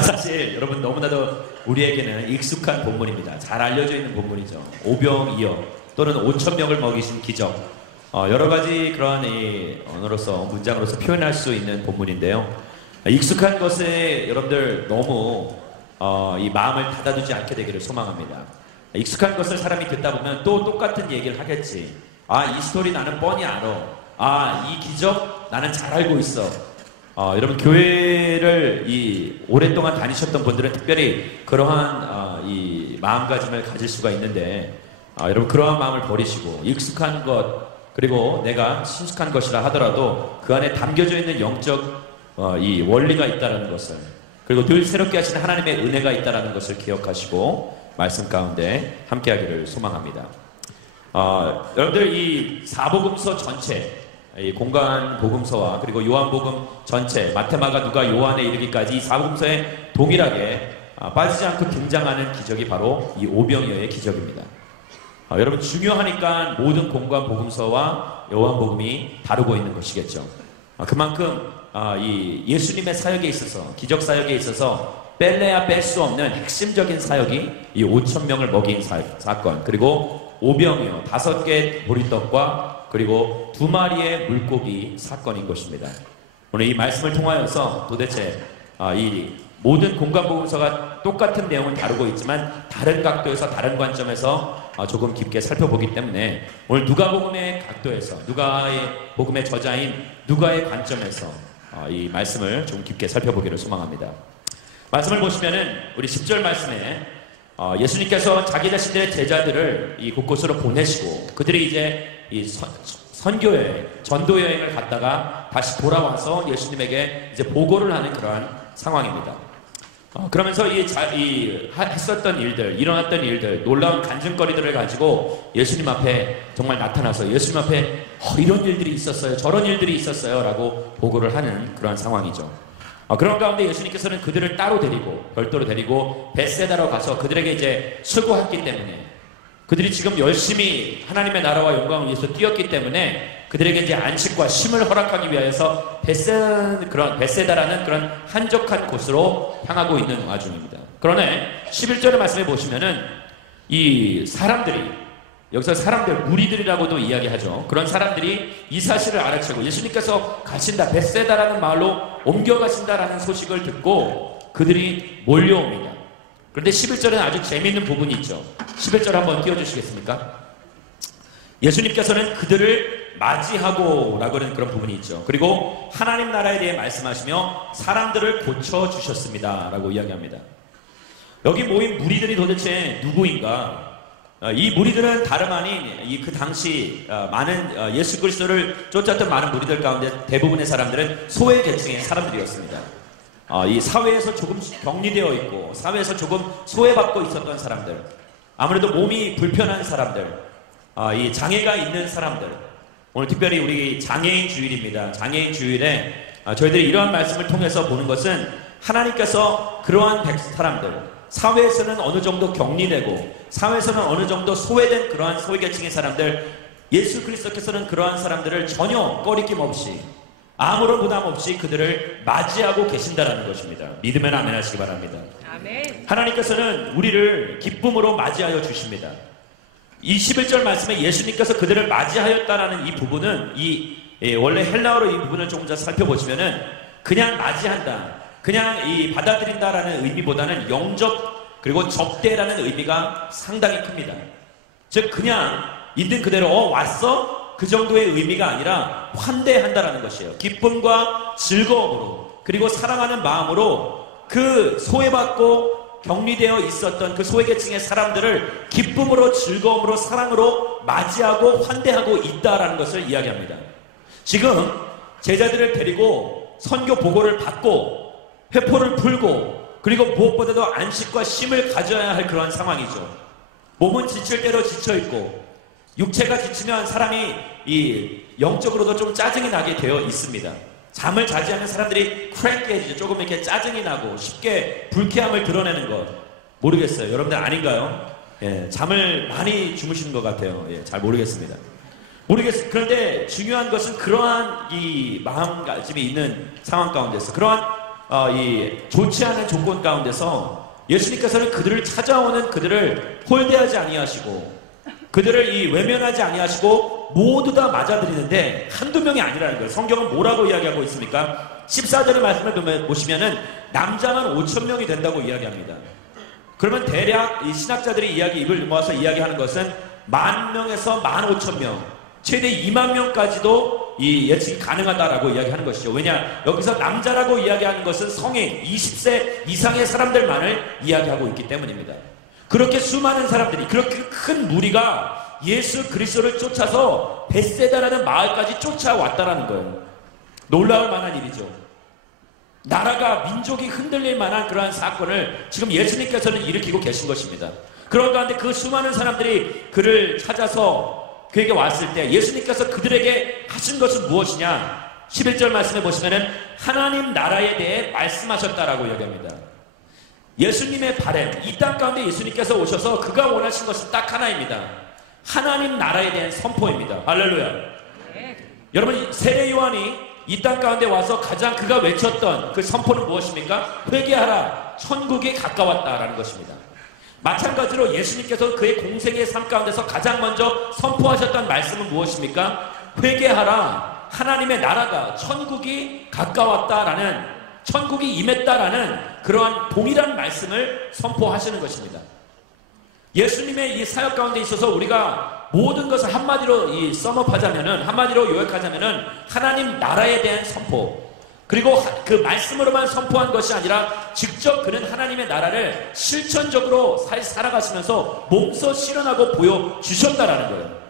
사실 여러분 너무나도 우리에게는 익숙한 본문입니다. 잘 알려져 있는 본문이죠. 오병이어 또는 5,000명을 먹이신 기적. 여러 가지 그러한 언어로서 문장으로서 표현할 수 있는 본문인데요. 익숙한 것에 여러분들 너무 이 마음을 닫아두지 않게 되기를 소망합니다. 익숙한 것을 사람이 듣다 보면 또 똑같은 얘기를 하겠지. 이 스토리 나는 뻔히 알아. 이 기적 나는 잘 알고 있어. 여러분 교회를 오랫동안 다니셨던 분들은 특별히 그러한 이 마음가짐을 가질 수가 있는데 여러분 그러한 마음을 버리시고 익숙한 것 그리고 내가 친숙한 것이라 하더라도 그 안에 담겨져 있는 영적 이 원리가 있다는 것을 그리고 늘 새롭게 하시는 하나님의 은혜가 있다는 것을 기억하시고 말씀 가운데 함께하기를 소망합니다. 여러분들 이 사복음서 전체 이 공간 복음서와 그리고 요한복음 전체 마태마가 누가 요한에 이르기까지 이 사복음서에 동일하게 빠지지 않고 등장하는 기적이 바로 이 오병이어의 기적입니다. 여러분 중요하니까 모든 공간 복음서와 요한복음이 다루고 있는 것이겠죠. 그만큼 이 예수님의 사역에 있어서 기적 사역에 있어서 뺄래야 뺄 수 없는 핵심적인 사역이 이 5,000명을 먹인 사건 그리고 오병이어 5개 보리떡과 그리고 2마리의 물고기 사건인 것입니다. 오늘 이 말씀을 통하여서 도대체 이 모든 공간복음서가 똑같은 내용을 다루고 있지만 다른 각도에서 다른 관점에서 조금 깊게 살펴보기 때문에 오늘 누가복음의 각도에서 누가의 복음의 저자인 누가의 관점에서 이 말씀을 좀 깊게 살펴보기를 소망합니다. 말씀을 보시면은 우리 10절 말씀에 예수님께서 자기 자신의 제자들을 이 곳곳으로 보내시고 그들이 이제 이 선교여행, 전도여행을 갔다가 다시 돌아와서 예수님에게 이제 보고를 하는 그러한 상황입니다. 그러면서 했었던 일들, 일어났던 일들, 놀라운 간증거리들을 가지고 예수님 앞에 정말 나타나서 예수님 앞에 이런 일들이 있었어요, 저런 일들이 있었어요 라고 보고를 하는 그러한 상황이죠. 그런 가운데 예수님께서는 그들을 따로 데리고 별도로 데리고 벳세다로 가서 그들에게 이제 수고했기 때문에 그들이 지금 열심히 하나님의 나라와 영광을 위해서 뛰었기 때문에 그들에게 이제 안식과 쉼을 허락하기 위해서 벳세다라는 그런 한적한 곳으로 향하고 있는 와중입니다. 그러나 11절의 말씀에 보시면은 이 사람들이 여기서 사람들 무리들이라고도 이야기하죠. 그런 사람들이 이 사실을 알아채고 예수님께서 가신다 벳세다라는 마을로 옮겨가신다라는 소식을 듣고 그들이 몰려옵니다. 그런데 11절에는 아주 재미있는 부분이 있죠. 11절 한번 띄워주시겠습니까? 예수님께서는 그들을 맞이하고 라고 하는 그런 부분이 있죠. 그리고 하나님 나라에 대해 말씀하시며 사람들을 고쳐주셨습니다 라고 이야기합니다. 여기 모인 무리들이 도대체 누구인가? 이 무리들은 다름 아닌 그 당시 많은 예수 그리스도를 쫓았던 많은 무리들 가운데 대부분의 사람들은 소외 계층의 사람들이었습니다. 이 사회에서 조금 격리되어 있고 사회에서 조금 소외받고 있었던 사람들, 아무래도 몸이 불편한 사람들, 이 장애가 있는 사람들. 오늘 특별히 우리 장애인 주일입니다. 장애인 주일에 저희들이 이러한 말씀을 통해서 보는 것은 하나님께서 그러한 사람들, 사회에서는 어느 정도 격리되고 사회에서는 어느 정도 소외된 그러한 소외계층의 사람들, 예수 그리스도께서는 그러한 사람들을 전혀 꺼리낌 없이 아무런 부담 없이 그들을 맞이하고 계신다는 것입니다. 믿으면 아멘 하시기 바랍니다. 아멘. 하나님께서는 우리를 기쁨으로 맞이하여 주십니다. 이 11절 말씀에 예수님께서 그들을 맞이하였다라는 이 부분은 원래 헬라어로 이 부분을 조금 더 살펴보시면은 그냥 맞이한다, 그냥 받아들인다라는 의미보다는 영접 그리고 접대라는 의미가 상당히 큽니다. 즉 그냥 있는 그대로 왔어? 그 정도의 의미가 아니라 환대한다라는 것이에요. 기쁨과 즐거움으로 그리고 사랑하는 마음으로 그 소외받고 격리되어 있었던 그 소외계층의 사람들을 기쁨으로 즐거움으로 사랑으로 맞이하고 환대하고 있다라는 것을 이야기합니다. 지금 제자들을 데리고 선교 보고를 받고 회포를 풀고 그리고 무엇보다도 안식과 쉼을 가져야 할 그러한 상황이죠. 몸은 지칠 대로 지쳐있고 육체가 지치면 사람이 영적으로도 좀 짜증이 나게 되어 있습니다. 잠을 자지 않는 사람들이 크랭키해지죠. 조금 이렇게 짜증이 나고 쉽게 불쾌함을 드러내는 것. 모르겠어요. 여러분들 아닌가요? 예, 잠을 많이 주무시는 것 같아요. 예, 잘 모르겠습니다. 그런데 중요한 것은 그러한 이 마음가짐이 있는 상황 가운데서 그러한 이 좋지 않은 조건 가운데서 예수님께서는 그들을 찾아오는 그들을 홀대하지 아니하시고 그들을 외면하지 아니하시고 모두 다 맞아들이는데 한두 명이 아니라는 거예요. 성경은 뭐라고 이야기하고 있습니까? 14절의 말씀을 보시면은 남자만 5,000명이 된다고 이야기합니다. 그러면 대략 이 신학자들이 입을 모아서 이야기하는 것은 10,000명에서 15,000명, 최대 20,000명까지도 이 예측이 가능하다라고 이야기하는 것이죠. 왜냐? 여기서 남자라고 이야기하는 것은 성인 20세 이상의 사람들만을 이야기하고 있기 때문입니다. 그렇게 수많은 사람들이, 그렇게 큰 무리가 예수 그리스도를 쫓아서 벳세다라는 마을까지 쫓아왔다라는 거예요. 놀라울 만한 일이죠. 나라가, 민족이 흔들릴 만한 그러한 사건을 지금 예수님께서는 일으키고 계신 것입니다. 그런 가운데 그 수많은 사람들이 그를 찾아서 그에게 왔을 때 예수님께서 그들에게 하신 것은 무엇이냐? 11절 말씀해 보시면은 하나님 나라에 대해 말씀하셨다라고 이야기합니다. 예수님의 바램, 이 땅 가운데 예수님께서 오셔서 그가 원하신 것은 딱 하나입니다. 하나님 나라에 대한 선포입니다. 할렐루야. 네. 여러분, 세례 요한이 이 땅 가운데 와서 가장 그가 외쳤던 그 선포는 무엇입니까? 회개하라, 천국이 가까웠다라는 것입니다. 마찬가지로 예수님께서 그의 공생의 삶 가운데서 가장 먼저 선포하셨던 말씀은 무엇입니까? 회개하라, 하나님의 나라가, 천국이 가까웠다라는, 천국이 임했다라는 그러한 동일한 말씀을 선포하시는 것입니다. 예수님의 이 사역 가운데 있어서 우리가 모든 것을 한마디로 썸업하자면은, 한마디로 요약하자면은 하나님 나라에 대한 선포, 그리고 그 말씀으로만 선포한 것이 아니라 직접 그는 하나님의 나라를 실천적으로 살아가시면서 몸소 실현하고 보여주셨다라는 거예요.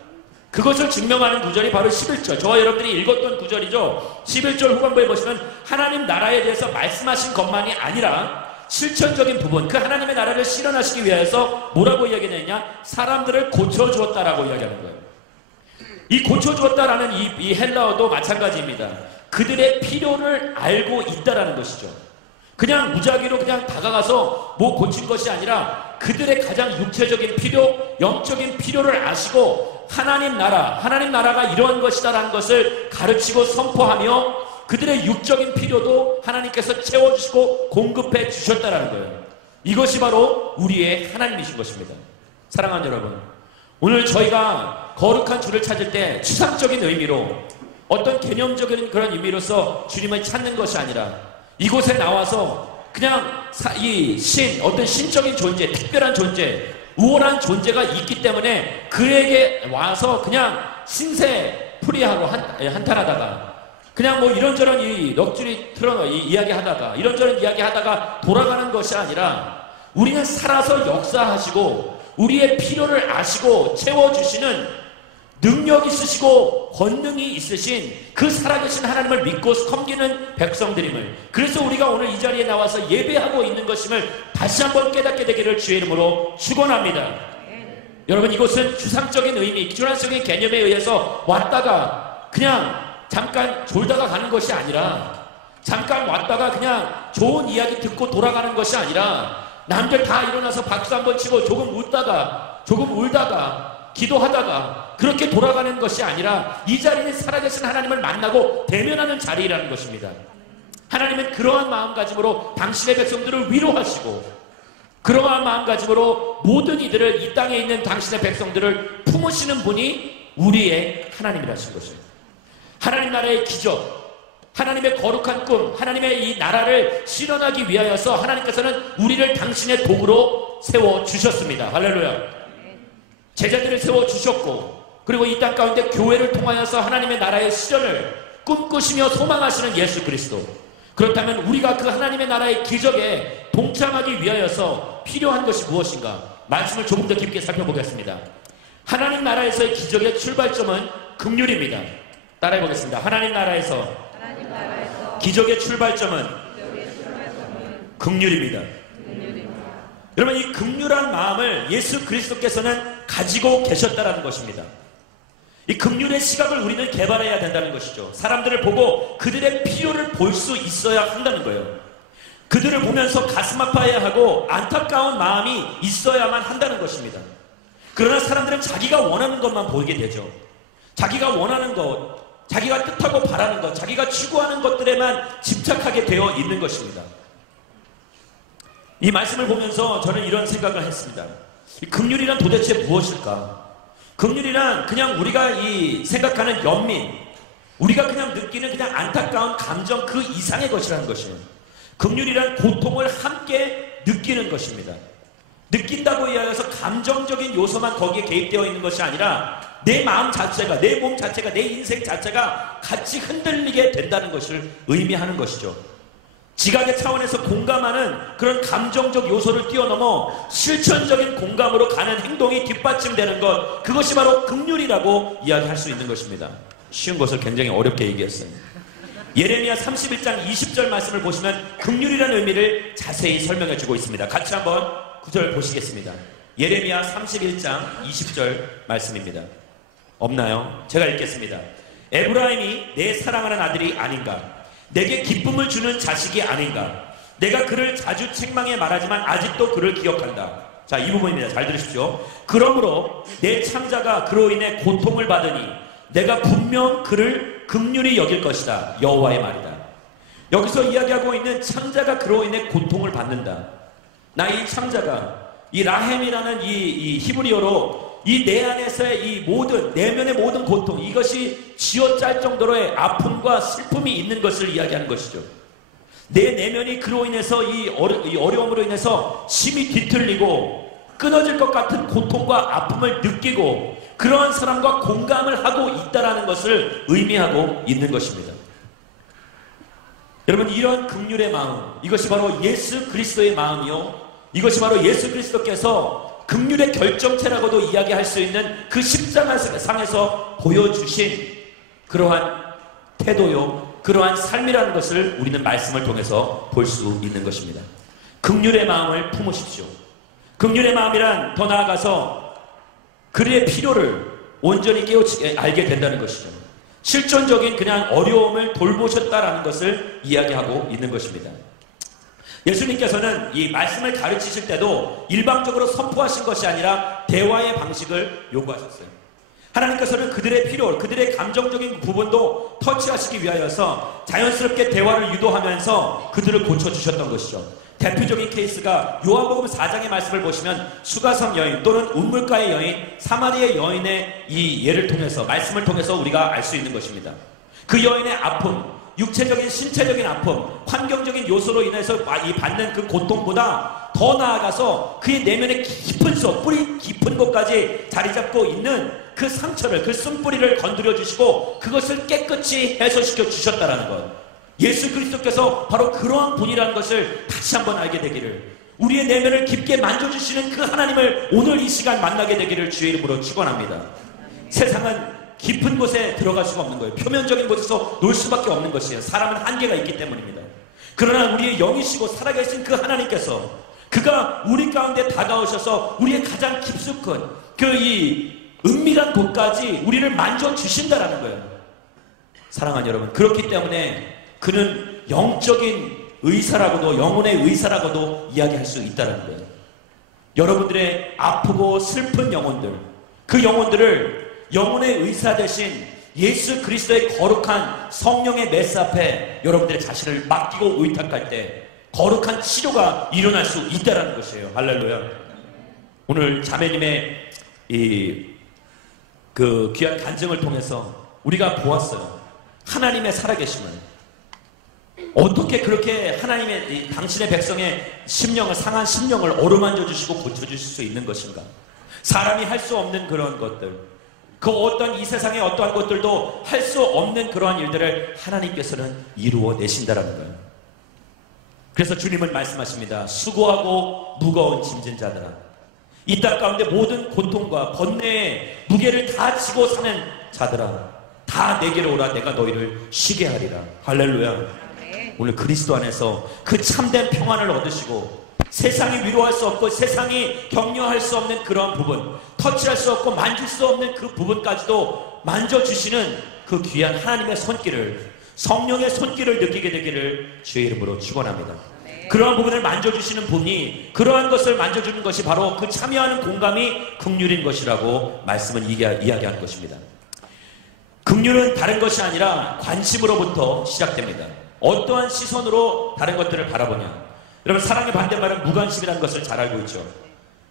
그것을 증명하는 구절이 바로 11절, 저와 여러분들이 읽었던 구절이죠. 11절 후반부에 보시면 하나님 나라에 대해서 말씀하신 것만이 아니라 실천적인 부분, 그 하나님의 나라를 실현하시기 위해서 뭐라고 이야기했냐? 사람들을 고쳐주었다라고 이야기하는 거예요. 이 고쳐주었다라는 이 헬라어도 마찬가지입니다. 그들의 필요를 알고 있다라는 것이죠. 그냥 무작위로 그냥 다가가서 뭐 고친 것이 아니라 그들의 가장 육체적인 필요, 영적인 필요를 아시고 하나님 나라가 이러한 것이다라는 것을 가르치고 선포하며 그들의 육적인 필요도 하나님께서 채워주시고 공급해 주셨다라는 거예요. 이것이 바로 우리의 하나님이신 것입니다. 사랑하는 여러분, 오늘 저희가 거룩한 주를 찾을 때 추상적인 의미로, 어떤 개념적인 그런 의미로서 주님을 찾는 것이 아니라 이곳에 나와서 그냥 어떤 신적인 존재, 특별한 존재, 우월한 존재가 있기 때문에 그에게 와서 그냥 신세 풀이하고 한탄하다가 그냥 뭐 이런저런 넋줄이 이야기하다가 이런저런 이야기하다가 돌아가는 것이 아니라 우리는 살아서 역사하시고 우리의 필요를 아시고 채워주시는 능력 있으시고 권능이 있으신 그 살아계신 하나님을 믿고 섬기는 백성들임을, 그래서 우리가 오늘 이 자리에 나와서 예배하고 있는 것임을 다시 한번 깨닫게 되기를 주의 이름으로 축원합니다. 여러분, 이곳은 주상적인 의미, 주관적인 개념에 의해서 왔다가 그냥 잠깐 졸다가 가는 것이 아니라, 잠깐 왔다가 그냥 좋은 이야기 듣고 돌아가는 것이 아니라, 남들 다 일어나서 박수 한번 치고 조금 울다가 기도하다가 그렇게 돌아가는 것이 아니라 이 자리는 살아계신 하나님을 만나고 대면하는 자리라는 것입니다. 하나님은 그러한 마음가짐으로 당신의 백성들을 위로하시고 그러한 마음가짐으로 모든 이들을, 이 땅에 있는 당신의 백성들을 품으시는 분이 우리의 하나님이라신 것입니다. 하나님 나라의 기적, 하나님의 거룩한 꿈, 하나님의 이 나라를 실현하기 위하여서 하나님께서는 우리를 당신의 도구로 세워주셨습니다. 할렐루야. 제자들을 세워주셨고, 그리고 이 땅 가운데 교회를 통하여서 하나님의 나라의 실현을 꿈꾸시며 소망하시는 예수 그리스도. 그렇다면 우리가 그 하나님의 나라의 기적에 동참하기 위하여서 필요한 것이 무엇인가? 말씀을 조금 더 깊게 살펴보겠습니다. 하나님 나라에서의 기적의 출발점은 긍휼입니다. 따라해보겠습니다. 하나님 나라에서 기적의 출발점은 긍휼입니다. 여러분, 이 긍휼한 마음을 예수 그리스도께서는 가지고 계셨다는 것입니다. 이 긍휼의 시각을 우리는 개발해야 된다는 것이죠. 사람들을 보고 그들의 필요를 볼 수 있어야 한다는 거예요. 그들을 보면서 가슴 아파해야 하고 안타까운 마음이 있어야만 한다는 것입니다. 그러나 사람들은 자기가 원하는 것만 보이게 되죠. 자기가 원하는 것, 자기가 뜻하고 바라는 것, 자기가 추구하는 것들에만 집착하게 되어 있는 것입니다. 이 말씀을 보면서 저는 이런 생각을 했습니다. 긍휼이란 도대체 무엇일까? 긍휼이란 그냥 우리가 이 생각하는 연민, 우리가 그냥 느끼는 그냥 안타까운 감정 그 이상의 것이라는 것이에요. 긍휼이란 고통을 함께 느끼는 것입니다. 느낀다고 이야기해서 감정적인 요소만 거기에 개입되어 있는 것이 아니라 내 마음 자체가, 내 몸 자체가, 내 인생 자체가 같이 흔들리게 된다는 것을 의미하는 것이죠. 지각의 차원에서 공감하는 그런 감정적 요소를 뛰어넘어 실천적인 공감으로 가는 행동이 뒷받침되는 것, 그것이 바로 긍휼이라고 이야기할 수 있는 것입니다. 쉬운 것을 굉장히 어렵게 얘기했어요. 예레미야 31장 20절 말씀을 보시면 긍휼이라는 의미를 자세히 설명해 주고 있습니다. 같이 한번 구절 보시겠습니다. 예레미야 31장 20절 말씀입니다. 없나요? 제가 읽겠습니다. 에브라임이 내 사랑하는 아들이 아닌가? 내게 기쁨을 주는 자식이 아닌가? 내가 그를 자주 책망해 말하지만 아직도 그를 기억한다. 자, 이 부분입니다. 잘 들으십시오. 그러므로 내 창자가 그로 인해 고통을 받으니 내가 분명 그를 긍휼히 여길 것이다. 여호와의 말이다. 여기서 이야기하고 있는 창자가 그로 인해 고통을 받는다. 나 이 창자가 이 라헬이라는 이 히브리어로 이 내 안에서의 이 모든 내면의 모든 고통, 이것이 쥐어짤 정도로의 아픔과 슬픔이 있는 것을 이야기하는 것이죠. 내 내면이 그로 인해서 이 어려움으로 인해서 심히 뒤틀리고 끊어질 것 같은 고통과 아픔을 느끼고 그러한 사람과 공감을 하고 있다는 것을 의미하고 있는 것입니다. 여러분, 이런 긍휼의 마음, 이것이 바로 예수 그리스도의 마음이요, 이것이 바로 예수 그리스도께서 긍휼의 결정체라고도 이야기할 수 있는 그 십자가상에서 보여주신 그러한 태도요, 그러한 삶이라는 것을 우리는 말씀을 통해서 볼 수 있는 것입니다. 긍휼의 마음을 품으십시오. 긍휼의 마음이란 더 나아가서 그의 필요를 온전히 깨우치게 알게 된다는 것이죠. 실존적인 그냥 어려움을 돌보셨다라는 것을 이야기하고 있는 것입니다. 예수님께서는 이 말씀을 가르치실 때도 일방적으로 선포하신 것이 아니라 대화의 방식을 요구하셨어요. 하나님께서는 그들의 필요, 그들의 감정적인 부분도 터치하시기 위하여서 자연스럽게 대화를 유도하면서 그들을 고쳐주셨던 것이죠. 대표적인 케이스가 요한복음 4장의 말씀을 보시면 수가성 여인 또는 운물가의 여인, 사마리아의 여인의 이 예를 통해서, 말씀을 통해서 우리가 알 수 있는 것입니다. 그 여인의 아픔, 육체적인 신체적인 아픔, 환경적인 요소로 인해서 이 받는 그 고통보다 더 나아가서 그의 내면의 깊은 속, 뿌리 깊은 곳까지 자리 잡고 있는 그 상처를, 그 쓴뿌리를 건드려 주시고 그것을 깨끗이 해소시켜 주셨다라는 것. 예수 그리스도께서 바로 그러한 분이라는 것을 다시 한번 알게 되기를, 우리의 내면을 깊게 만져주시는 그 하나님을 오늘 이 시간 만나게 되기를 주의 이름으로 축원합니다. 세상은 깊은 곳에 들어갈 수가 없는 거예요. 표면적인 곳에서 놀 수밖에 없는 것이에요. 사람은 한계가 있기 때문입니다. 그러나 우리의 영이시고 살아계신 그 하나님께서, 그가 우리 가운데 다가오셔서 우리의 가장 깊숙한 그 이 은밀한 곳까지 우리를 만져주신다라는 거예요. 사랑하는 여러분, 그렇기 때문에 그는 영적인 의사라고도, 영혼의 의사라고도 이야기할 수 있다는 거예요. 여러분들의 아프고 슬픈 영혼들, 그 영혼들을 영혼의 의사 대신 예수 그리스도의 거룩한 성령의 메스 앞에 여러분들의 자신을 맡기고 의탁할 때 거룩한 치료가 일어날 수 있다는 것이에요. 할렐루야. 오늘 자매님의 그 귀한 간증을 통해서 우리가 보았어요. 하나님의 살아계심을. 어떻게 그렇게 하나님의 당신의 백성의 심령을, 상한 심령을 어루만져 주시고 고쳐주실 수 있는 것인가? 사람이 할 수 없는 그런 것들, 그 어떤 이 세상의 어떠한 것들도 할 수 없는 그러한 일들을 하나님께서는 이루어 내신다라는 거예요. 그래서 주님은 말씀하십니다. 수고하고 무거운 짐진 자들아, 이 땅 가운데 모든 고통과 번뇌의 무게를 다 지고 사는 자들아, 다 내게로 오라. 내가 너희를 쉬게 하리라. 할렐루야. 오늘 그리스도 안에서 그 참된 평안을 얻으시고 세상이 위로할 수 없고 세상이 격려할 수 없는 그런 부분, 터치할 수 없고 만질 수 없는 그 부분까지도 만져주시는 그 귀한 하나님의 손길을, 성령의 손길을 느끼게 되기를 주의 이름으로 축원합니다. 그러한 부분을 만져주시는 분이, 그러한 것을 만져주는 것이 바로 그 참여하는 공감이 긍휼인 것이라고 말씀은 이야기하는 것입니다. 긍휼은 다른 것이 아니라 관심으로부터 시작됩니다. 어떠한 시선으로 다른 것들을 바라보냐. 여러분, 사랑의 반대말은 무관심이라는 것을 잘 알고 있죠.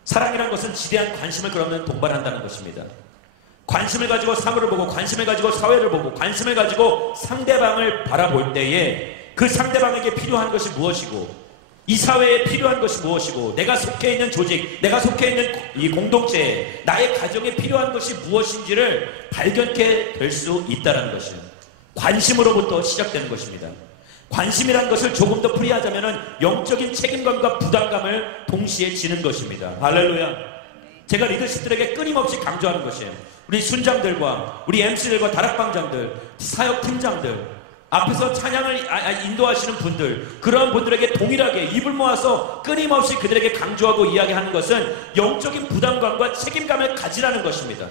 사랑이라는 것은 지대한 관심을 그러면 동반한다는 것입니다. 관심을 가지고 사물을 보고, 관심을 가지고 사회를 보고, 관심을 가지고 상대방을 바라볼 때에 그 상대방에게 필요한 것이 무엇이고, 이 사회에 필요한 것이 무엇이고, 내가 속해 있는 조직, 내가 속해 있는 이 공동체에, 나의 가정에 필요한 것이 무엇인지를 발견케 될 수 있다는 것이에요. 관심으로부터 시작되는 것입니다. 관심이라는 것을 조금 더 풀이하자면 영적인 책임감과 부담감을 동시에 지는 것입니다. 할렐루야. 제가 리더십들에게 끊임없이 강조하는 것이에요. 우리 순장들과 우리 MC들과 다락방장들, 사역팀장들, 앞에서 찬양을 인도하시는 분들, 그런 분들에게 동일하게 입을 모아서 끊임없이 그들에게 강조하고 이야기하는 것은 영적인 부담감과 책임감을 가지라는 것입니다.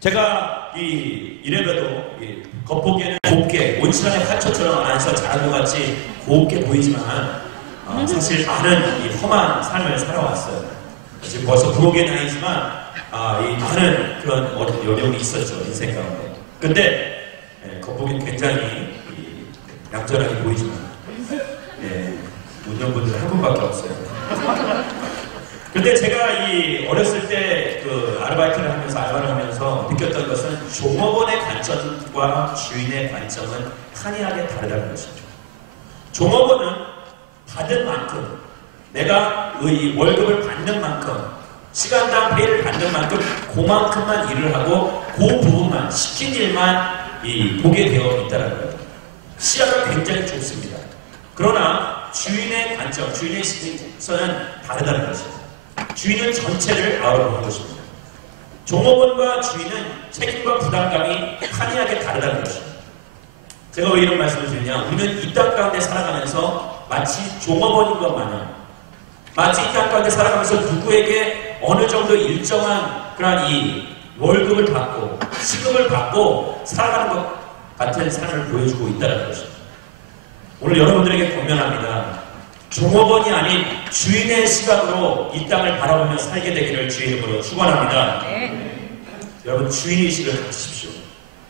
제가 이래봬도 겉보기에는 곱게 온실안의 화초처럼 안에서 자란 것 같이 곱게 보이지만 사실 많은 이 험한 삶을 살아왔어요. 지금 벌써 부록의 나이지만 많은 그런 어려움이 있었죠, 인생 가운데. 근데 겉보기엔 굉장히 얌전하게 보이지만 운전분들은 한 분밖에 없어요. 근데 제가 어렸을 때 그 아르바이트를 하면서 알바를 하면서 느꼈던 것은 종업원의 관점과 주인의 관점은 한이하게 다르다는 것이죠. 종업원은 받은 만큼, 내가 이 월급을 받는 만큼, 시간당 페이를 받는 만큼 그만큼만 일을 하고 그 부분만, 시킨 일만 보게 되어 있다는 거예요. 시야가 굉장히 좁습니다. 그러나 주인의 관점, 주인의 시선은 다르다는 것이에요. 주인은 전체를 아우르는 것입니다. 종업원과 주인은 책임과 부담감이 한이하게 다르다는 것입니다. 제가 왜 이런 말씀을 드리냐, 우리는 이 땅 가운데 살아가면서 마치 종업원인 것 마냥, 마치 이 땅 가운데 살아가면서 누구에게 어느 정도 일정한 그런 이 월급을 받고 시급을 받고 살아가는 것 같은 삶을 보여주고 있다는 것입니다. 오늘 여러분들에게 권면합니다. 종업원이 아닌 주인의 시각으로 이 땅을 바라보며 살게 되기를 주의 이름으로 축원합니다. 여러분, 주인의식을 가지십시오.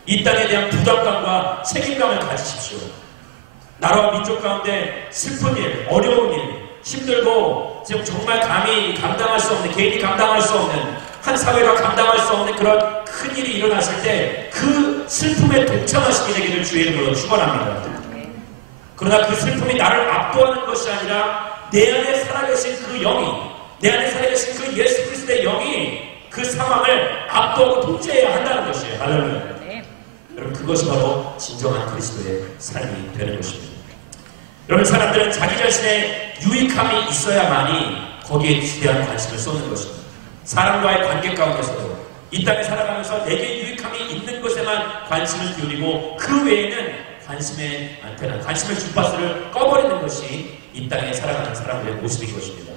이 땅에 대한 부담감과 책임감을 가지십시오. 나라와 민족 가운데 슬픈 일, 어려운 일, 힘들고 지금 정말 감히 감당할 수 없는, 개인이 감당할 수 없는, 한 사회가 감당할 수 없는 그런 큰 일이 일어났을 때 그 슬픔에 동참하시게 되기를 주의 이름으로 축원합니다. 그러나 그 슬픔이 나를 압도하는 것이 아니라 내 안에 살아계신 그 영이, 내 안에 살아계신 그 예수 그리스도의 영이 그 상황을 압도하고 통제해야 한다는 것이에요. 할렐루야. 여러분, 그것이 바로 진정한 그리스도의 삶이 되는 것입니다. 여러분, 사람들은 자기 자신의 유익함이 있어야만이 거기에 지대한 관심을 쏟는 것입니다. 사람과의 관계 가운데서도 이 땅에 살아가면서 내게 유익함이 있는 것에만 관심을 기울이고 그 외에는 관심의 안테나, 관심의 주파수를 꺼버리는 것이 이 땅에 살아가는 사람들의 모습인 것입니다.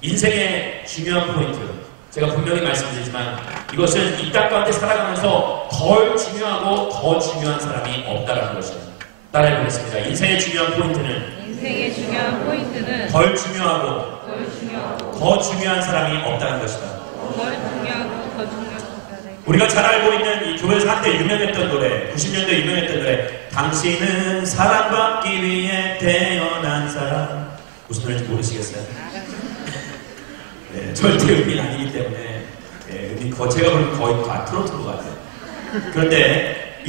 인생의 중요한 포인트, 제가 분명히 말씀드리지만 이것은 이 땅 가운데 살아가면서 덜 중요하고 더 중요한 사람이 없다는 것입니다. 따라해보겠습니다. 인생의 중요한 포인트는 덜 중요하고 더 중요한 사람이 없다는 것이다. 우리가 잘 알고 있는 이 교회에서 한때 유명했던 노래, 90년대 유명했던 노래, 당신은 사랑받기 위해 태어난 사람. 무슨 노래인지 모르시겠어요? 네, 절대 음이 아니기 때문에 음이 제가 보면 거의 다 트로트인 것 같아요. 그런데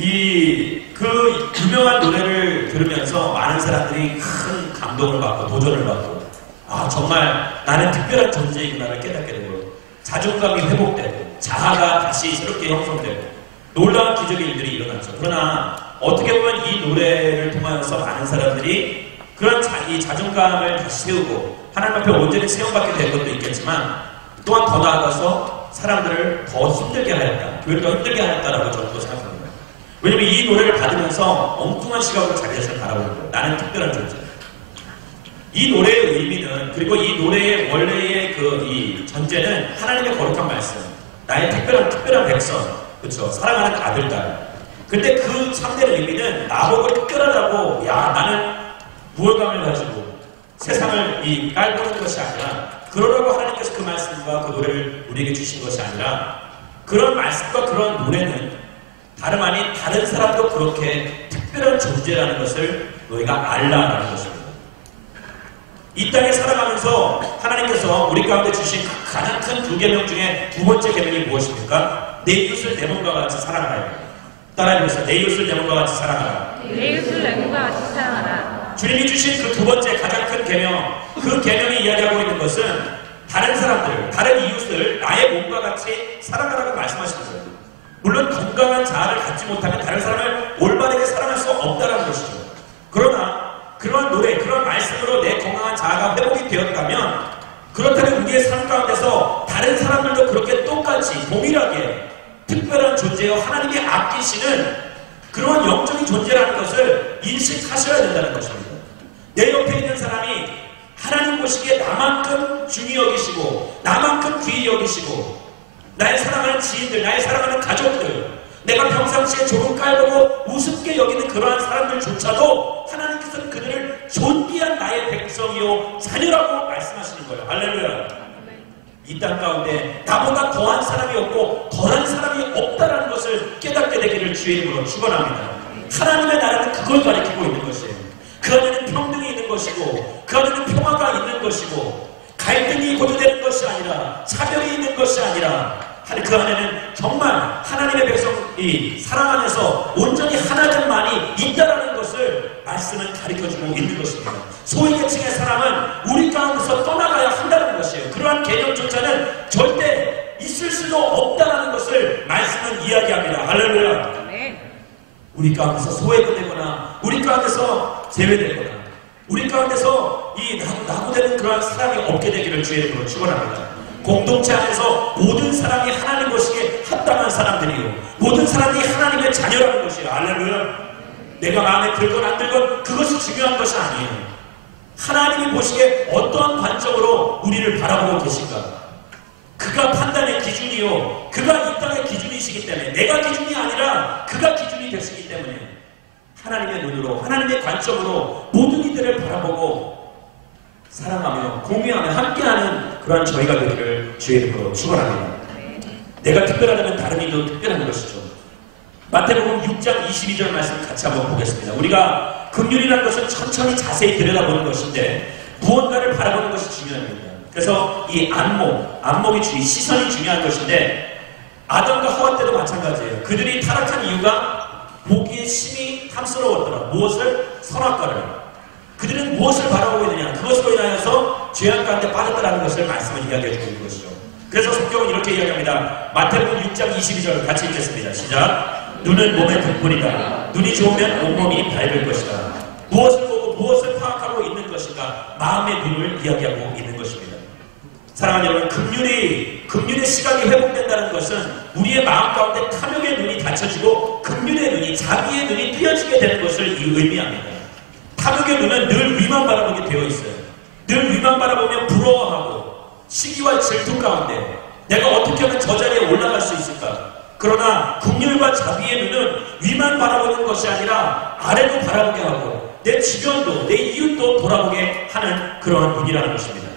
그 유명한 노래를 들으면서 많은 사람들이 큰 감동을 받고 도전을 받고, 정말 나는 특별한 존재이구나를 깨닫게 되고, 자존감이 회복되고, 자아가 다시 새롭게 형성되고, 놀라운 기적의 일들이 일어났죠. 그러나 어떻게 보면 이 노래를 통하여서 많은 사람들이 그런 자기 자존감을 다시 세우고 하나님 앞에 온전히 세움받게 된 것도 있겠지만, 또한 더 나아가서 사람들을 더 힘들게 하였다, 교회를 더 힘들게 하였다라고 저는 또 생각합니다. 왜냐면 이 노래를 받으면서 엉뚱한 시각으로 자기 자신을 바라보는 거예요. 나는 특별한 존재. 이 노래의 의미는, 그리고 이 노래의 원래의 이 전제는 하나님의 거룩한 말씀, 나의 특별한 백성, 그렇죠? 사랑하는 아들딸. 근데 그 참된 의미는 나보고 특별하다고, 나는 무엇감을 가지고 세상을 깔보는 것이 아니라, 그러라고 하나님께서 그 말씀과 그 노래를 우리에게 주신 것이 아니라, 그런 말씀과 그런 노래는 다름 아닌 다른 사람도 그렇게 특별한 존재라는 것을 너희가 알라라는 것입니다. 이 땅에 살아가면서 하나님께서 우리 가운데 주신 가장 큰 두 계명 중에 두 번째 계명이 무엇입니까? 내 이웃을 내 몸과 같이 사랑하라. 따라해보세요. 내 이웃을 내 몸과 같이 사랑하라. 내 이웃을 내 몸과 같이 사랑하라. 주님이 주신 그 두 번째 가장 큰 계명, 그 계명이 이야기하고 있는 것은 다른 사람들, 다른 이웃을 나의 몸과 같이 사랑하라고 말씀하시는 거예요. 물론 건강한 자아를 갖지 못하면 다른 사람을 올바르게 사랑할 수 없다는 것이죠. 그러나 그러한 노래, 그런 말씀으로 내 건강한 자아가 회복이 되었다면, 그렇다면 우리의 삶 가운데서 다른 사람들도 그렇게 똑같이 동일하게 특별한 존재요, 하나님이 아끼시는 그런 영적인 존재라는 것을 인식하셔야 된다는 것입니다. 내 옆에 있는 사람이 하나님 보시기에 나만큼 중히 여기시고 나만큼 귀히 여기시고 나의 사랑하는 지인들, 나의 사랑하는 가족들, 내가 평상시에 조금 깔보고 우습게 여기는 그러한 사람들조차도 하나님께서는 그들을 존귀한 나의 백성이요 자녀라고 말씀하시는 거예요. 할렐루야. 이 땅 가운데 나보다 더한 사람이 없고 덜한 사람이 없다는 것을 깨닫게 되기를 주의 이름으로 축원합니다. 하나님의 나라는 그걸 가리키고 있는 것이에요. 그 안에는 평등이 있는 것이고 그 안에는 평화가 있는 것이고 갈등이 고조되는 것이 아니라 차별이 있는 것이 아니라 그 안에는 정말 하나님의 백성이 사랑 안에서 온전히 하나됨만이 있다는 것을 말씀은 가르쳐주고 있는 것입니다. 소위 계층의 사람은 우리 가운데서 떠나가야 한다는 것이에요. 그러한 개념조차는 절대 있을 수도 없다는 것을 말씀은 이야기합니다. 할렐루야. 우리 가운데서 소외되거나 우리 가운데서 제외되거나 우리 가운데서 이 낙오되는 그러한 사람이 없게 되기를 주의 이름으로 축원합니다. 공동체 안에서 모든 사람이 하나님 보시기에 합당한 사람들이요, 모든 사람이 하나님의 자녀라는 것이에요. 할렐루야. 내가 마음에 들건 안 들건 그것이 중요한 것이 아니에요. 하나님이 보시기에 어떠한 관점으로 우리를 바라보고 계신가, 그가 판단의 기준이요, 그가 이 땅의 기준이시기 때문에, 내가 기준이 아니라 그가 기준이 되시기 때문에 하나님의 눈으로, 하나님의 관점으로 모든 이들을 바라보고 사랑하며 공유하며 함께하는 그러한 저희가 되기를 주의 이름으로 축원합니다. 내가 특별하다면 다른 이도 특별한 것이죠. 마태복음 6장 22절 말씀 같이 한번 보겠습니다. 우리가 긍휼이라는 것은 천천히 자세히 들여다보는 것인데 무언가를 바라보는 것이 중요합니다. 그래서 이 안목이 시선이 중요한 것인데 아담과 하와 때도 마찬가지예요. 그들이 타락한 이유가 보기에 심히 탐스러웠더라. 무엇을? 선악과를. 그들은 무엇을 바라보고 있느냐? 그것으로 인하여서 죄악 가운데 빠졌다는 것을 말씀을 이야기해주고 있는 것이죠. 그래서 성경은 이렇게 이야기합니다. 마태복음 6장 22절 같이 읽겠습니다. 시작. 눈은 몸의 등불이다. 눈이 좋으면 온몸이 밝을 것이다. 무엇을 보고 무엇을 파악하고 있는 것인가? 마음의 눈을 이야기하고 있는 것입니다. 사랑하는 여러분, 긍휼의 시각이 회복된다는 것은 우리의 마음 가운데 탐욕의 눈이 닫혀지고 긍휼의 눈이, 자기의 눈이 띄어지게 되는 것을 의미합니다. 탐욕의 눈은 늘 위만 바라보게 되어 있어요. 늘 위만 바라보면 부러워하고 시기와 질투 가운데 내가 어떻게 하면 저 자리에 올라갈 수 있을까? 그러나 긍휼과 자비의 눈은 위만 바라보는 것이 아니라 아래도 바라보게 하고 내 주변도, 내 이웃도 돌아보게 하는 그러한 눈이라는 것입니다.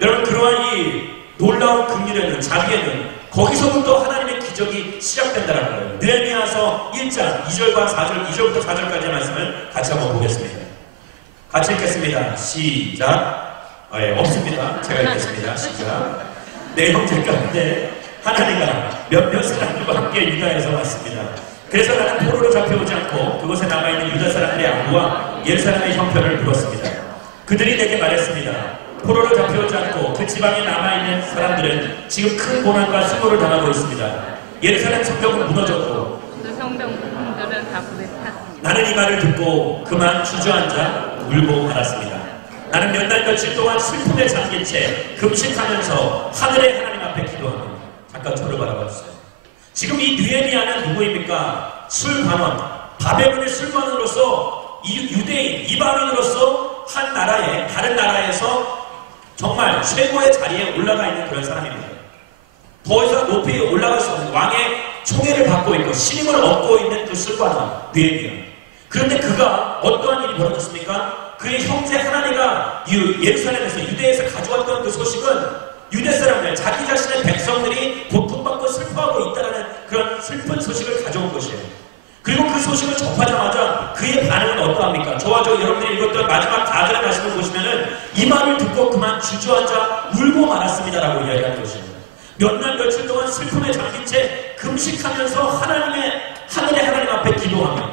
여러분, 그러한 이 놀라운 긍휼의 눈, 자비의 눈, 거기서부터 하나님의 기적이 시작된다는 거예요. 느헤미야서 1장 2절과 4절, 2절부터 4절까지의 말씀을 같이 한번 보겠습니다. 같이 읽겠습니다. 시작. 없습니다. 제가 읽겠습니다. 시작. 내 형제 가운데 하나니가 몇몇 사람들과 함께 유다에서 왔습니다. 그래서 나는 포로로 잡혀오지 않고 그곳에 남아있는 유다 사람들의 안부와 예루살렘의 형편을 물었습니다. 그들이 내게 말했습니다. 포로로 잡혀오지 않고 그 지방에 남아있는 사람들은 지금 큰 고난과 수고를 당하고 있습니다. 예루살렘 성벽은 무너졌고 그 성벽 부분들은 다 불에 탔습니다. 나는 이 말을 듣고 그만 주저앉아 울고 말았습니다. 나는 몇 날 며칠 동안 슬픔에 잠긴 채 금식하면서 하늘의 하나님 앞에 기도하며, 잠깐 저를 바라봐주세요. 지금 이 느헤미야는 누구입니까? 술관원, 바벨론의 술관원으로서 유대인, 이방인으로서 한 나라에, 다른 나라에서 정말 최고의 자리에 올라가 있는 그런 사람입니다. 더 이상 높이 올라갈 수 없는 왕의 총애를 받고 있고 신임을 얻고 있는 그 술관원 느헤미야. 그런데 그가 어떠한 일이 벌어졌습니까? 그의 형제 하나니가 예루살렘에서, 유대에서 가져왔던 그 소식은 유대 사람들, 자기 자신의 백성들이 고통받고 슬퍼하고 있다는 그런 슬픈 소식을 가져온 것이에요. 그리고 그 소식을 접하자마자 그의 반응은 어떠합니까? 저와 여러분들이 읽었던 마지막 4절의 말씀을 보시면은 이 말을 듣고 그만 주저앉아 울고 말았습니다라고 이야기하는 것이에요. 몇 날 며칠 동안 슬픔에 잠긴 채 금식하면서 하늘의 하나님 앞에 기도하며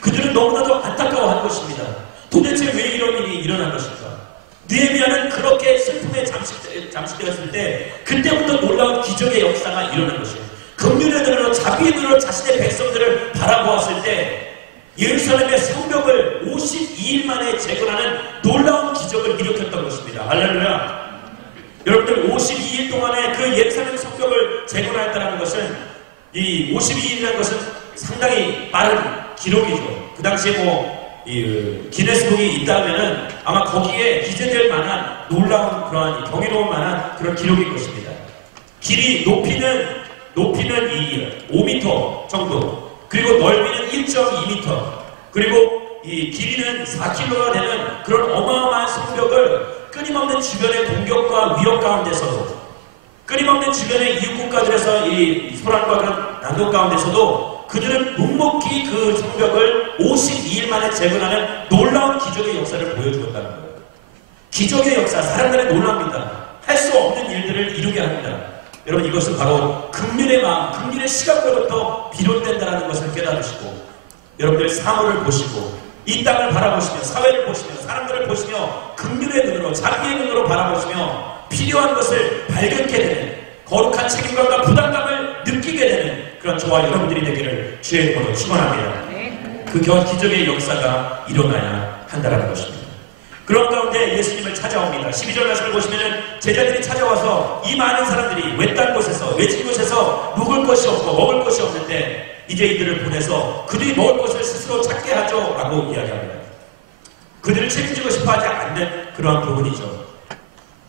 그들은 너무나도 안타까워한 것입니다. 도대체 왜 이런 일이 일어난 것일까? 느헤미야는 그렇게 슬픔에 잠식되었을 때 그때부터 놀라운 기적의 역사가 일어난 것이에요. 긍휼의 눈으로 자비의 눈으로 자신의 백성들을 바라보았을 때 예루살렘의 성벽을 52일 만에 재건하는 놀라운 기적을 일으켰던 것입니다. 할렐루야. 여러분들 52일 동안에 그 예루살렘 성벽을 재건하였다는 것은 이 52일이라는 것은 상당히 빠른 기록이죠. 그 당시에 기네스북이 있다면은 아마 거기에 기재될 만한 놀라운 그러한 경이로울 만한 그런 기록일 것입니다. 길이 높이는 이 5m 정도, 그리고 넓이는 1.2m, 그리고 이 길이는 4km가 되는 그런 어마어마한 성벽을 끊임없는 주변의 공격과 위협 가운데서도, 끊임없는 주변의 이웃 국가들에서 이 소란과 그런 난동 가운데서도 그들은 묵묵히 그 성벽을 52일 만에 재건하는 놀라운 기적의 역사를 보여주었다는 거예요. 기적의 역사, 사람들의 놀랍니다. 할 수 없는 일들을 이루게 합니다. 여러분, 이것은 바로 긍휼의 마음, 긍휼의 시각으로부터 비롯된다는 것을 깨달으시고, 여러분들 사물을 보시고 이 땅을 바라보시며 사회를 보시며 사람들을 보시며 긍휼의 눈으로, 자비의 눈으로 바라보시며 필요한 것을 발견케 되는, 거룩한 책임감과 부담감을 느끼게 되는 그런 저와 여러분들이 되기를 주의 이름으로 축원합니다. 그 기적의 역사가 일어나야 한다는 것입니다. 그런 가운데 예수님을 찾아옵니다. 12절 말씀을 보시면 제자들이 찾아와서 이 많은 사람들이 외딴 곳에서, 외진 곳에서 묵을 것이 없고 먹을 것이 없는데 이제 이들을 보내서 그들이 먹을 것을 스스로 찾게 하죠 라고 이야기합니다. 그들을 책임지고 싶어 하지 않는 그러한 부분이죠.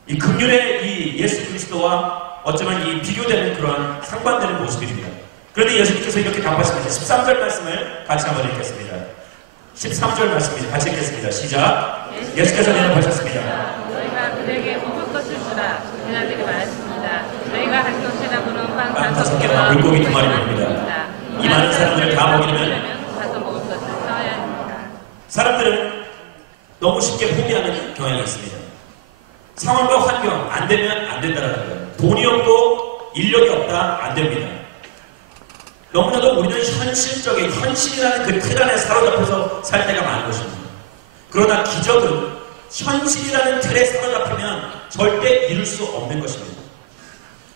이 긍휼의 이 예수 그리스도와 어쩌면 이 비교되는 그러한 상반되는 모습입니다. 그런데 예수님께서 이렇게 답하십니다. 13절 말씀을 같이 한번 읽겠습니다. 13절 말씀입니다. 같이 읽겠습니다. 시작. 예수께서 대답하셨습니다. 너희가 그들에게 먹을 것을 주라. 제자들이 말했습니다. 저희가 한 것이나 부는 빵 5개와 물고기 2마리입니다. 이 많은 사람들을 다 먹이려면 가서 먹을 것을 사와야 합니다. 사람들은 너무 쉽게 포기하는 경향이 있습니다. 상황과 환경 안 되면 안 된다는 거예요. 돈이 없고 인력이 없다 안 됩니다. 너무나도 우리는 현실이라는 그 틀 안에 사로잡혀서 살 때가 많은 것입니다. 그러나 기적은 현실이라는 틀에 사로잡히면 절대 이룰 수 없는 것입니다.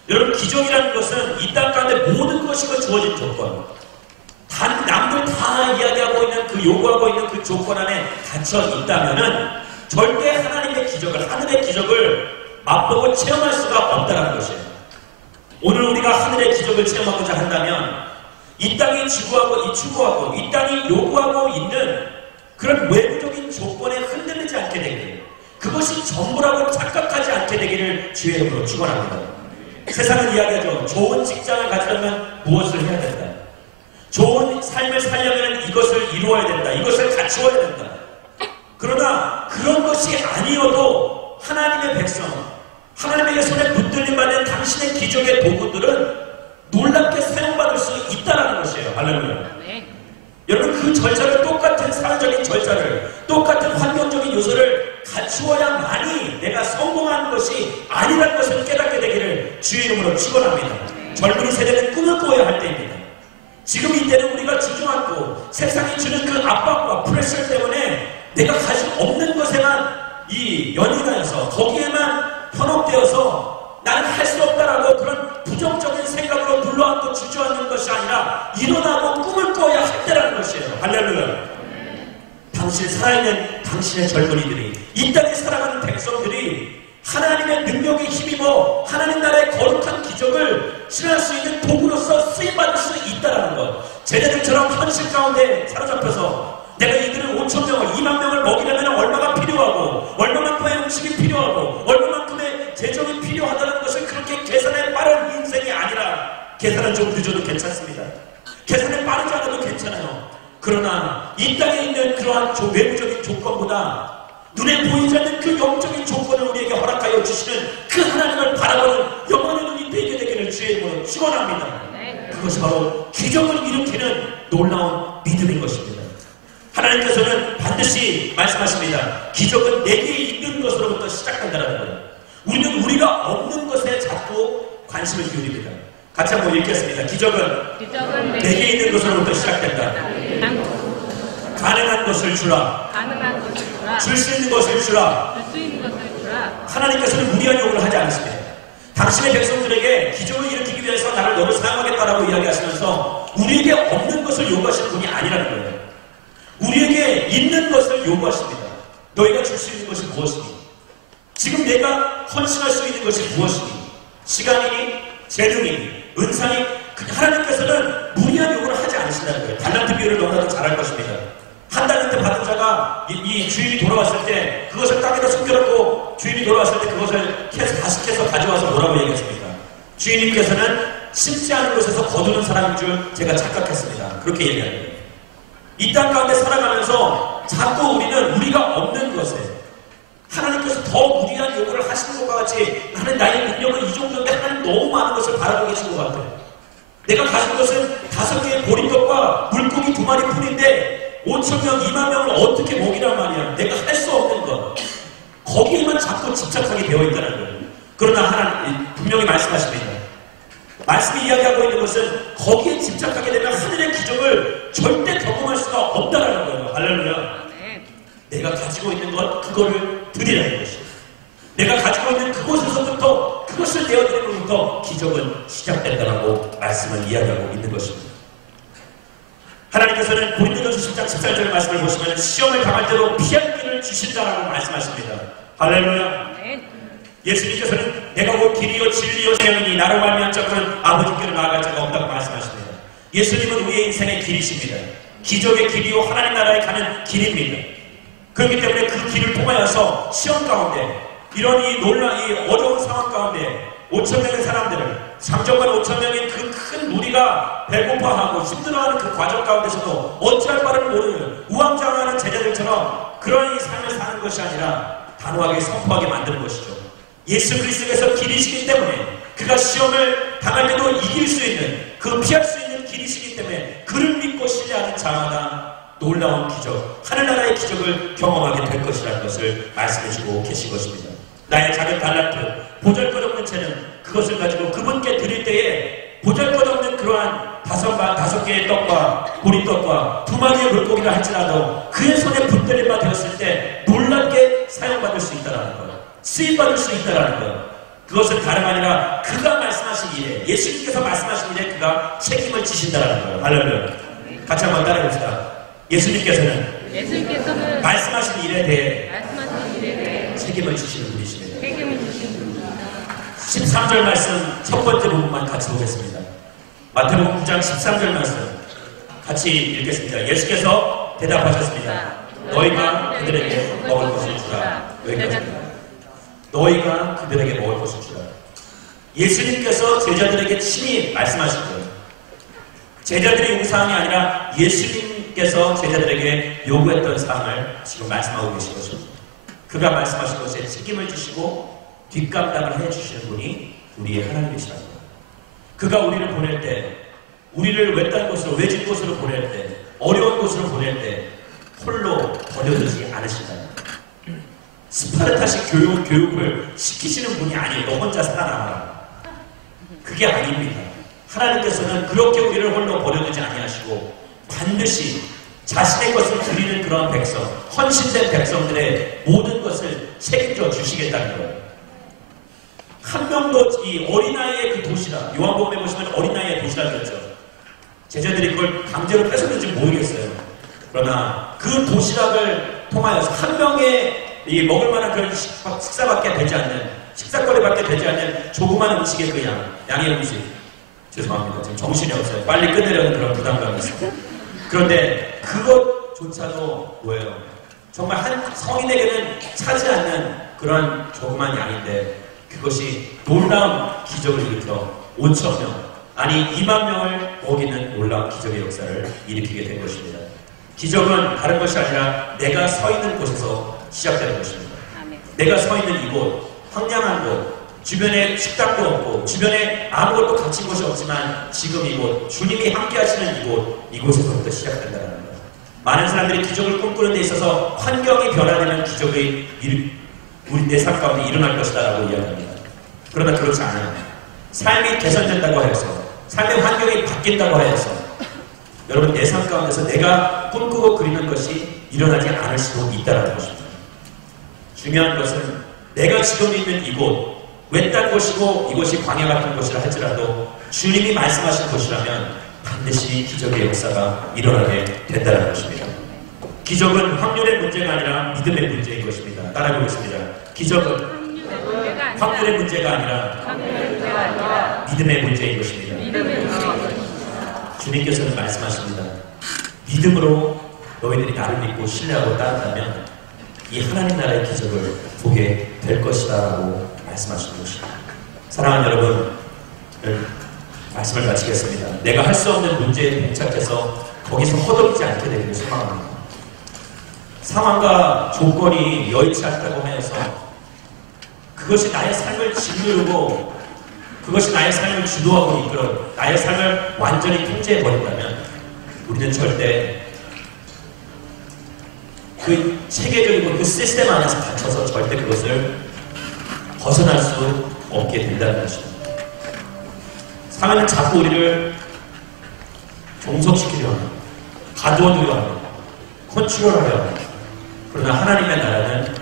여러분, 기적이라는 것은 이 땅 가운데 모든 것이 주어진 조건, 남들 다 이야기하고 있는 그 요구하고 있는 그 조건 안에 갇혀 있다면은 절대 하나님의 기적을, 하늘의 기적을 맛보고 체험할 수가 없다는 것이에요. 오늘 우리가 하늘의 기적을 체험하고자 한다면 이 땅이 추구하고 이 땅이 요구하고 있는 그런 외부적인 조건에 흔들리지 않게 되기를, 그것이 전부라고 착각하지 않게 되기를 주의 이름으로 축원합니다. 세상은 이야기하죠. 좋은 직장을 가지려면 무엇을 해야 된다. 좋은 삶을 살려면 이것을 이루어야 된다. 이것을 갖추어야 된다. 그러나 그런 것이 아니어도 하나님의 백성, 하나님에게 손에 붙들림 받는 당신의 기적의 도구들은 놀랍게 사용받을 수 있다는 것이에요. 할렐루야. 네. 여러분, 그 절차를, 똑같은 사회적인 절차를, 똑같은 환경적인 요소를 갖추어야만이 내가 성공하는 것이 아니라는 것을 깨닫게 되기를 주의 이름으로 축원합니다. 젊은 세대는 꿈을 꾸어야 할 때입니다. 지금 이때는 우리가 주저앉고 세상이 주는 그 압박과 프레셔 때문에 내가 가지고 없는 것에만 연연하여서 거기에만 현혹되어서 나는 할 수 없다라고 그런 부정적인 생각으로 눌러앉고 주저앉는 것이 아니라 일어나고 꿈을 꿔야 할 때라는 것이에요. 할렐루야. 당신 살아있는 당신의 젊은이들이, 이 땅에 살아가는 백성들이 하나님의 능력에 힘입어 하나님 나라의 거룩한 기적을 실현할 수 있는 도구로서 쓰임받을 수 있다는 것. 제자들처럼 현실 가운데 사로잡혀서 내가 이들을 5,000명을 2만 명을 먹이려면 얼마가 필요하고 얼마만큼의 음식이 필요하고 얼마만큼의 재정이 필요하다는 것을 그렇게 계산에 빠른 인생이 아니라, 계산은 좀 늦어도 괜찮습니다. 계산에 빠르지 않아도 괜찮아요. 그러나 이 땅에 있는 그러한 외부적인 조건보다 눈에 보이지 않는 그 영적인 조건을 우리에게 허락하여 주시는 그 하나님을 바라보는 영원의 눈이 되게 되기를 주의 이름으로 축원합니다. 그것이 바로 기적을 일으키는 놀라운 믿음인 것입니다. 하나님께서는 반드시 말씀하십니다. 기적은 내게 있는 것으로부터 시작한다는 거예요. 우리는 우리가 없는 것에 자꾸 관심을 기울입니다. 같이 한번 읽겠습니다. 기적은 내게 있는 것으로부터 시작된다. 가능한 것을 주라. 줄 수 있는 것을 주라. 하나님께서는 무리한 요구를 하지 않으십니다. 당신의 백성들에게 기적을 일으키기 위해서 나를 너를 사용하겠다라고 이야기하시면서 우리에게 없는 것을 요구하시는 분이 아니라는 거예요. 우리에게 있는 것을 요구하십니다. 너희가 줄 수 있는 것이 무엇이니? 지금 내가 헌신할 수 있는 것이 무엇이니? 시간이니? 재능이니? 은사니? 하나님께서는 무리한 요구를 하지 않으신다는 거예요. 달란트 비유를 너무나도 잘할 것입니다. 한 달란트 받은 자가 이 주인이 돌아왔을 때 그것을 땅에다 숨겨놓고 주인이 돌아왔을 때 그것을 다시 캐서 가져와서 뭐라고 얘기했습니까? 주인님께서는 심지 않은 곳에서 거두는 사람인 줄 제가 착각했습니다. 그렇게 얘기합니다. 이 땅 가운데 살아가면서 자꾸 우리는 우리가 없는 것에 하나님께서 더 무리한 요구를 하시는 것과 같이 나는 나의 능력은 이 정도인데 하나님 너무 많은 것을 바라고 계신 것 같아요. 내가 가진 것은 5개의 보리떡과 물고기 2마리 뿐인데 5,000명, 2만 명을 어떻게 먹이란 말이야. 내가 할 수 없는 것. 거기에만 자꾸 집착하게 되어 있다는 거예요. 그러나 하나님 분명히 말씀하십니다. 말씀이 이야기하고 있는 것은 거기에 집착하게 되면 하늘의 기적을 절대 경험할 수가 없다는 거예요. 할렐루야. 내가 가지고 있는 것 그거를 드리라는 것이에요. 내가 가지고 있는 그곳에서부터 그것을 내어드림으로부터 기적은 시작된다라고 말씀을 이야기하고 있는 것입니다. 하나님께서는 고린도전서 10장 14절 말씀을 보시면 시험을 당할 때도 피할 길을 주신다라고 말씀하십니다. 할렐루야. 예수님께서는 내가 곧 길이요 진리요 생명이니 나로 말미암은 자는 아버지께로 나아갈 자가 없다고 말씀하십니다. 예수님은 우리의 인생의 길이십니다. 기적의 길이요 하나님 나라에 가는 길입니다. 그렇기 때문에 그 길을 통하여서 시험 가운데 이런 이 어려운 상황 가운데 5,000명의 사람들을 3정만 5,000명인 그 큰 무리가 배고파하고 힘들어하는 그 과정 가운데서도 어찌할 바를 모르는 우왕좌왕하는 제자들처럼 그런 이 삶을 사는 것이 아니라 단호하게 선포하게 만드는 것이죠. 예수 그리스도께서 길이시기 때문에 그가 시험을 당할 때도 이길 수 있는 그 피할 수 있는 길이시기 때문에 그를 믿고 신뢰하는 자마다 놀라운 기적, 하늘나라의 기적을 경험하게 될 것이라는 것을 말씀해주고 계신 것입니다. 나의 작은 달란트, 보잘것없는 재능, 그것을 가지고 그분께 드릴 때에 보잘것없는 그러한 5개의 떡과 보리떡과 2마리의 물고기를 할지라도 그의 손에 붙들림 바 되었을 때 놀랍게 사용받을 수 있다는 것, 쓰임받을 수 있다는 것. 그것은 다름 아니라 그가 말씀하신 일에, 예수님께서 말씀하신 일에 그가 책임을 지신다는 거예요. 할렐루야. 같이 한번 따라해봅시다. 예수님께서는 말씀하신 일에 대해 책임을 지시는 분이십니다. 13절 말씀 첫 번째 부분만 같이 보겠습니다. 마태복음 9장 13절 말씀 같이 읽겠습니다. 예수께서 대답하셨습니다. 너희가 그들에게 먹을 것을 주라. 너희가 그들에게 먹을 것을 주라. 예수님께서 제자들에게 친히 말씀하신 거예요. 제자들의 요구사항이 아니라 예수님께서 제자들에게 요구했던 사항을 지금 말씀하고 계신 것입니다. 그가 말씀하신 것에 책임을 지시고 뒷감당을 해주시는 분이 우리의 하나님이시라는 거예요. 그가 우리를 보낼 때, 우리를 외딴 곳으로, 외진 곳으로 보낼 때, 어려운 곳으로 보낼 때 홀로 버려두지 않으신다는 거예요. 스파르타식 교육을 시키시는 분이 아니에요. 너 혼자 살아남아라. 그게 아닙니다. 하나님께서는 그렇게 우리를 홀로 버려두지 아니하시고 반드시 자신의 것을 드리는 그런 백성, 헌신된 백성들의 모든 것을 책임져 주시겠다는 거예요. 한 명도 이 어린아이의 그 도시락, 요한복음에 보시면 어린아이의 도시락이었죠. 제자들이 그걸 강제로 뺏었는지 모르겠어요. 그러나 그 도시락을 통하여서 한 명의 이 먹을 만한 그런 식사밖에 되지 않는, 식사거리밖에 되지 않는 조그만 음식의 그 양의 음식. 죄송합니다. 지금 정신이 없어요. 빨리 끝내려는 그런 부담감이 있어요. 그런데 그것조차도 뭐예요? 정말 한 성인에게는 차지 않는 그런 조그만 양인데 그것이 놀라운 기적을 일으켜 5,000명, 아니 2만 명을 먹이는 놀라운 기적의 역사를 일으키게 된 것입니다. 기적은 다른 것이 아니라 내가 서 있는 곳에서 시작되는 것입니다. 아멘. 내가 서 있는 이곳, 황량한 곳, 주변에 식당도 없고 주변에 아무것도 갖춘 곳이 없지만 지금 이곳, 주님이 함께 하시는 이곳에서부터 시작된다는 거예요. 많은 사람들이 기적을 꿈꾸는 데 있어서 환경이 변화되면 기적이 우리 내 삶 가운데 일어날 것이다 라고 이야기합니다. 그러나 그렇지 않아요. 삶이 개선된다고 하여서, 삶의 환경이 바뀐다고 하여서 여러분 내 삶 가운데서 내가 꿈꾸고 그리는 것이 일어나지 않을 수도 있다는 것입니다. 중요한 것은 내가 지금 있는 이곳, 외딴 곳이고 이곳이 광야 같은 곳이라 할지라도 주님이 말씀하신 곳이라면 반드시 기적의 역사가 일어나게 된다는 것입니다. 기적은 확률의 문제가 아니라 믿음의 문제인 것입니다. 따라해보겠습니다. 기적은 확률의 문제가 아니라 믿음의 문제인 것입니다. 주님께서는 말씀하십니다. 믿음으로 너희들이 나를 믿고 신뢰하고 따른다면 이 하나님 나라의 기적을 보게 될 것이다 라고 말씀하시는 것입니다. 사랑하는 여러분, 말씀을 마치겠습니다. 내가 할 수 없는 문제에 봉착해서 거기서 허덕이지 않게 되기를 소망합니다. 상황과 조건이 여의치 않다고 하여서 그것이 나의 삶을 짓누르고 그것이 나의 삶을 주도하고 이끌어 나의 삶을 완전히 통제해버린다면 우리는 절대 그 체계적이고 그 시스템 안에서 갇혀서 절대 그것을 벗어날 수 없게 된다는 것입니다. 상황은 자꾸 우리를 종속시키려 합니다. 가두어두려 합니다. 컨트롤하려 합니다. 그러나 하나님의 나라는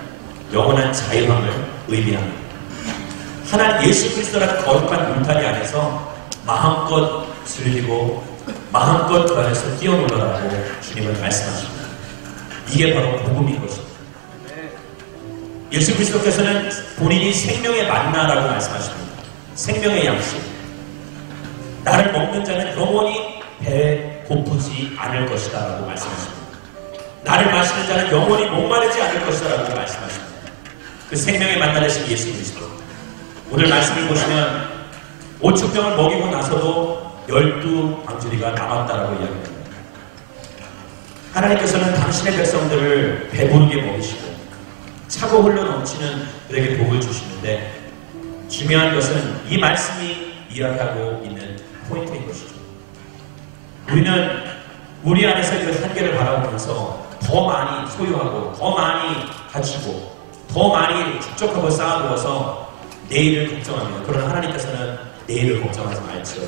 영원한 자유함을 의미합니다. 하나님 예수 그리스도라는 거룩한 울타리 안에서 마음껏 즐기고 마음껏 그 안에서 뛰어놀라라고 주님은 말씀하십니다. 이게 바로 복음인 것입니다. 예수 그리스도께서는 본인이 생명의 만나라고 말씀하십니다. 생명의 양식. 나를 먹는 자는 영원히 배에 고프지 않을 것이다 라고 말씀하십니다. 나를 마시는 자는 영원히 목마르지 않을 것이다 라고 말씀하십니다. 그 생명의 만나 되신 예수 그리스도. 오늘 말씀을 보시면 5,000명을 먹이고 나서도 12방주리가 남았다라고 이야기합니다. 하나님께서는 당신의 백성들을 배부르게 먹이시고 차고 흘러 넘치는 그에게 복을 주시는데 중요한 것은 이 말씀이 이야기하고 있는 포인트인 것이죠. 우리는 우리 안에서 그 한계를 바라보면서 더 많이 소유하고 더 많이 갖추고 더 많이 축적하고 쌓아두어서 내일을 걱정합니다. 그러나 하나님께서는 내일을 걱정하지 말지어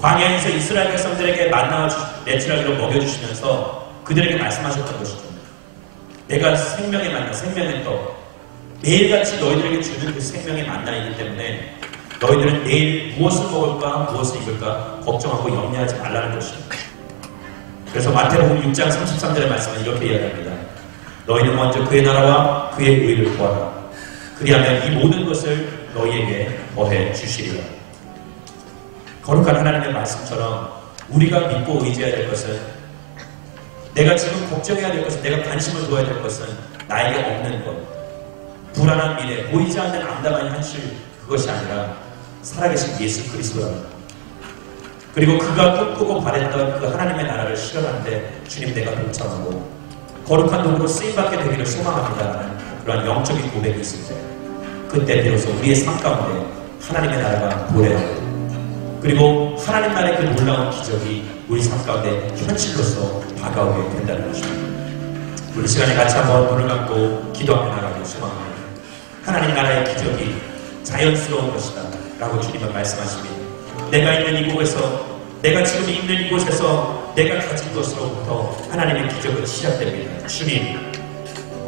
광야에서 이스라엘 백성들에게 만나와 내추럴기로 먹여주시면서 그들에게 말씀하셨던 것이죠. 내가 생명의 만나, 생명의 떡, 매일같이 너희들에게 주는 그 생명의 만나이기 때문에 너희들은 내일 무엇을 먹을까, 무엇을 입을까 걱정하고 염려하지 말라는 것입니다. 그래서 마태복음 6장 33절의 말씀은 이렇게 이야기합니다. 너희는 먼저 그의 나라와 그의 의를 구하라. 그리하면 이 모든 것을 너희에게 더해 주시리라. 거룩한 하나님의 말씀처럼 우리가 믿고 의지해야 될 것은 내가 지금 걱정해야 될 것은 내가 관심을 둬야 될 것은 나에게 없는 것 불안한 미래, 보이지 않는 암담한 현실 그것이 아니라 살아계신 예수 그리스도랍니다. 그리고 그가 꿈꾸고 바랬던 그 하나님의 나라를 실현하는데 주님 내가 동참하고 거룩한 도구로 쓰임받게 되기를 소망합니다라는 그러한 영적인 고백이 있을 때 그때 비로소 우리의 삶 가운데 하나님의 나라가 도래하고 그리고 하나님 나라의 그 놀라운 기적이 우리 삶 가운데 현실로서 다가오게 된다는 것입니다. 우리 시간에 같이 한번 눈을 감고 기도하며 나가고 소망합니다. 하나님 나라의 기적이 자연스러운 것이다 라고 주님은 말씀하십니다. 내가 있는 이곳에서 내가 지금 있는 이곳에서 내가 가진 것으로부터 하나님의 기적은 시작됩니다. 주님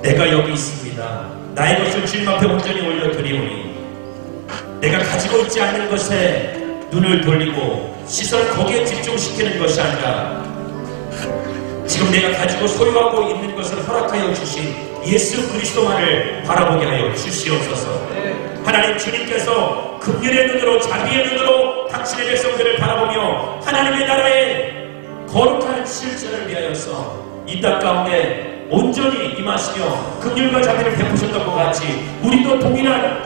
내가 여기 있습니다. 나의 것을 주님 앞에 온전히 올려드리오니 내가 가지고 있지 않는 것에 눈을 돌리고 시선을 거기에 집중시키는 것이 아니라 지금 내가 가지고 소유하고 있는 것을 허락하여 주신 예수 그리스도만을 바라보게 하여 주시옵소서. 하나님 주님께서 긍휼의 눈으로 자비의 눈으로 당신의 백성들을 바라보며 하나님의 나라의 거룩한 실천을 위하여서 이 땅 가운데 온전히 임하시며 긍휼과 자비를 베푸셨던 것 같이 우리도 동일한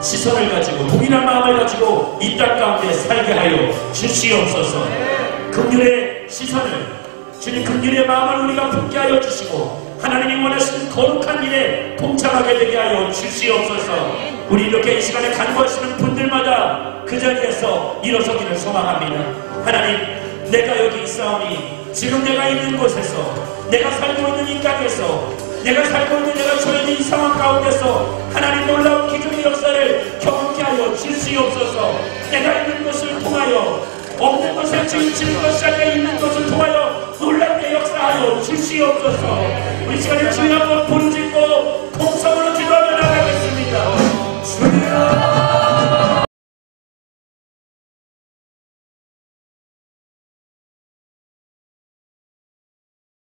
시선을 가지고 동일한 마음을 가지고 이 땅 가운데 살게 하여 주시옵소서. 긍휼의 시선을 주님 긍휼의 마음을 우리가 품게 하여 주시고 하나님이 원하시는 거룩한 일에 동참하게 되게 하여 주시옵소서. 우리 이렇게 이 시간에 간구하시는 분들마다 그 자리에서 일어서기를 소망합니다. 하나님, 내가 여기 있사오니 지금 내가 있는 곳에서, 내가 살고 있는 이 땅에서, 내가 살고 있는 내가 처해 있는 이 상황 가운데서 하나님 놀라운 기적의 역사를 경험케 하여 주시옵소서. 내가 있는 것을 통하여, 없는 것을 지으시는 것이 아니라 있는 것을 통하여 놀랍게 역사하여 주시옵소서. 우리 시간에 주여 한번